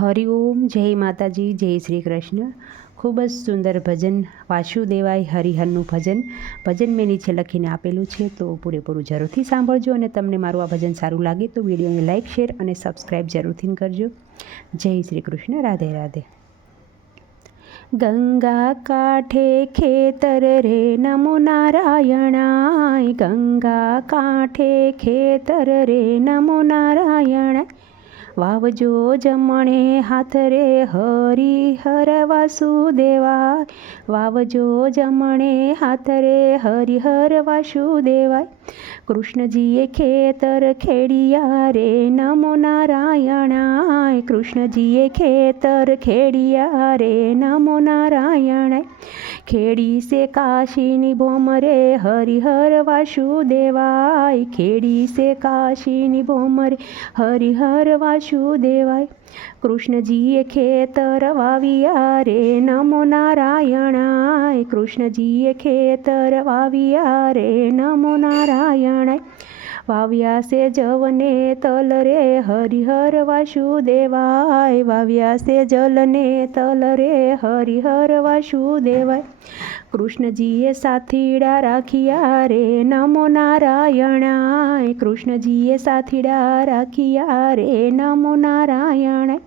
હરિઓમ જય માતાજી, જય શ્રી કૃષ્ણ. ખૂબ જ સુંદર ભજન, વાસુદેવાય હરિહરનું ભજન. ભજન મેં નીચે લખીને આપેલું છે, તો પૂરેપૂરું જરૂરથી સાંભળજો અને તમને મારું આ ભજન સારું લાગે તો વિડીયોને લાઇક શેર અને સબસ્ક્રાઈબ જરૂરથી કરજો. જય શ્રી કૃષ્ણ, રાધે રાધે. ગંગા કાંઠે ખેતર રે નમો નારાયણાય. ગંગા કાંઠે ખેતર રે નમો નારાયણાય. વાવજો જમણે હાથ રે હરિહર વાસુદેવાય વાવજો જમણે હાથ રે હરિહર વાસુદેવાય. કૃષ્ણજીએ ખેતર ખેડિયા રે નમો નારાયણાય. કૃષ્ણજીએ ખેતર ખેડિયા રે નમો નારાયણાય. ખેડી સે કાશીની ભોમરે હરિહર વાસુદેવાય. ખેડી સે કાશીની ભોમરે હરિહર વાસુદેવાય. કૃષ્ણજીએ ખેતર વાવ્યા રે, નમો નારાયણાય. કૃષ્ણજીએ ખેતર વાવ્યા રે, નમો નારાયણાય. વાવ્યા સે જવને તલ રે, હરિહર વાસુદેવાય. વાવ્યા સે જલને તલ રે, હરિહર વાસુદેવાય. કૃષ્ણજીએ સાથીડા રાખ્યા રે, નમો નારાયણાય. કૃષ્ણજીએ સાથીડા રાખ્યા રે, નમો નારાયણાય.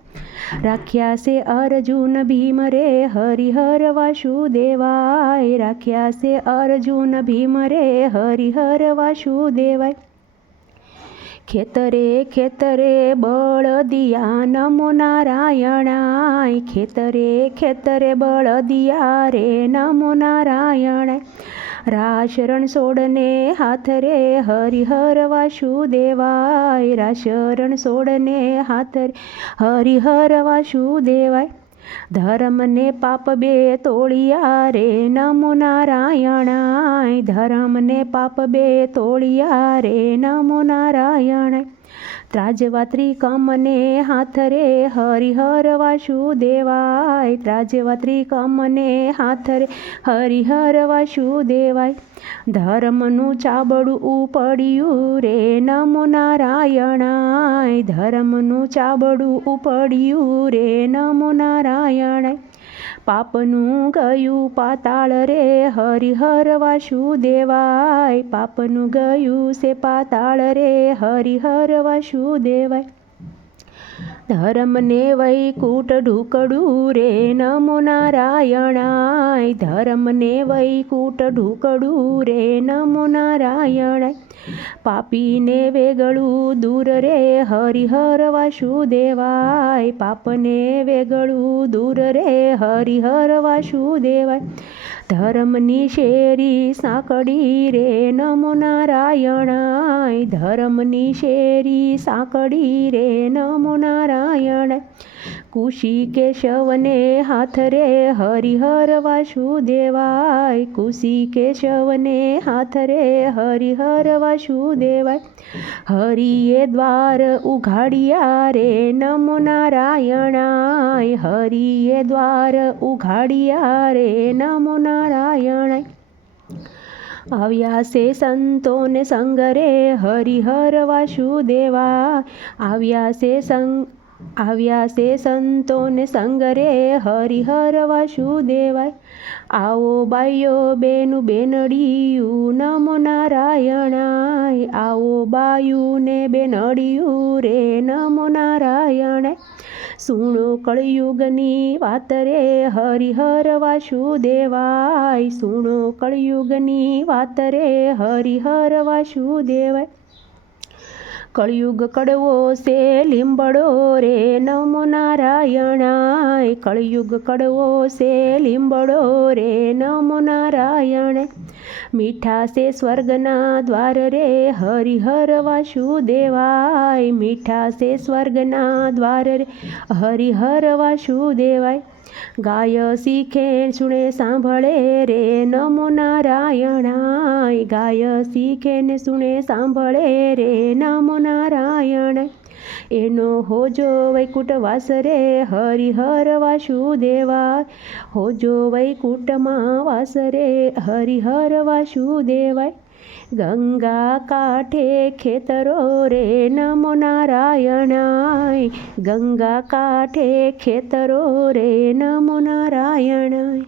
રાખ્યા છે અર્જુન ભીમ રે, હરિહર વાસુદેવાય. રાખ્યા છે અર્જુન ભીમ રે, હરિહર વાસુદેવાય. ખેતરે ખેતરે બળદિયા નમો નારાયણાય. ખેતરે ખેતરે બળદિયા રે નમો નારાયણાય. રાશરણ સોડને હાથ રે હરિહર વાસુદેવાય. રાશરણ સોડને હાથ રે હરિહર વાસુદેવાય. ધર્મને પાપ બે તોળિયા રે. નમો નારાયણાય. ધર્મને પાપ બે તોળિયા રે. નમો નારાયણાય. ત્રાજવા ત્રિકમને હાથ રે, હરિહર વાસુદેવાય. ત્રાજવા ત્રિકમને હાથ રે, હરિહર વાસુદેવાય. ધર્મનું ચાબડું ઉપડ્યું રે નમો નારાયણાય. ધર્મનું ચાબડું ઉપડ્યું રે નમો નારાયણાય. પાપનું ગયું પાતાળ રે, હરિહર વાસુદેવાય. પાપનું ગયું છે પાતાળ રે, હરિહર વાસુદેવાય. ધર્મને વૈકુટ ઢુકડું રે, નમો નારાયણાય. ધર્મને વૈકુટ ઢુકડું રે, નમો નારાયણાય. પાપીને વેગળું દૂર રે, હરિહર વાસુદેવાય. પાપને વેગળું દૂર રે, હરિહર વાસુદેવાય. ધર્મની શેરી સાંકડી રે નમો નારાયણાય. ધર્મની શેરી સાંકડી રે નમો નારાયણાય. કુશી કેશવને હાથ રે હરિહર વાસુદેવાય. કુશી કેશવને હાથ રે હરિહર વાસુદેવાય. હરિએ દ્વાર ઉઘાડિયા રે નમો નારાયણાય હરિએ દ્વાર ઉઘાડિયા રે નમો નારાયણાય આવ્યા છે સંતોને સંગરે હરિહર વાસુદેવા આવ્યા છે સંગ આવ્યા છે સંતોને સંગરે હરિહર વાસુદેવાય. આવો બાયો બેનું બેનડિયું, નમો નારાયણાય. આવો બાયુને બેનડિયું રે, નમો નારાયણાય સુણો કળયુગની વાત રે, હરિહર વાસુદેવાય. સુણો કળયુગની વાત રે, હરિહર વાસુદેવાય. કળયુગ કડવો સે લીંબડો રે, નમો નારાયણાય. કળિયુગ કડવો સે લીંબડો રે, નમો નારાયણ. મીઠા સે સ્વર્ગના દ્વાર રે, હરિહર વાસુદેવાય. મીઠા સે સ્વર્ગના દ્વાર રે, હરિહર વાસુદેવાય. ગાય શીખે, સુણે સાંભળે રે, નમો નારાયણાય. ગાય શીખે ને સુણે સાંભળે રે, નમો નારાયણ. એનો હોજો વૈકુટ વાસ રે હરિહર વાસુદેવા હોજો વૈકુટમાં વાસ રે હરિહર વાસુદેવાય. ગંગા કાંઠે ખેતરો રે નમો નારાયણાય ગંગા કાંઠે ખેતરો રે નમો નારાયણાય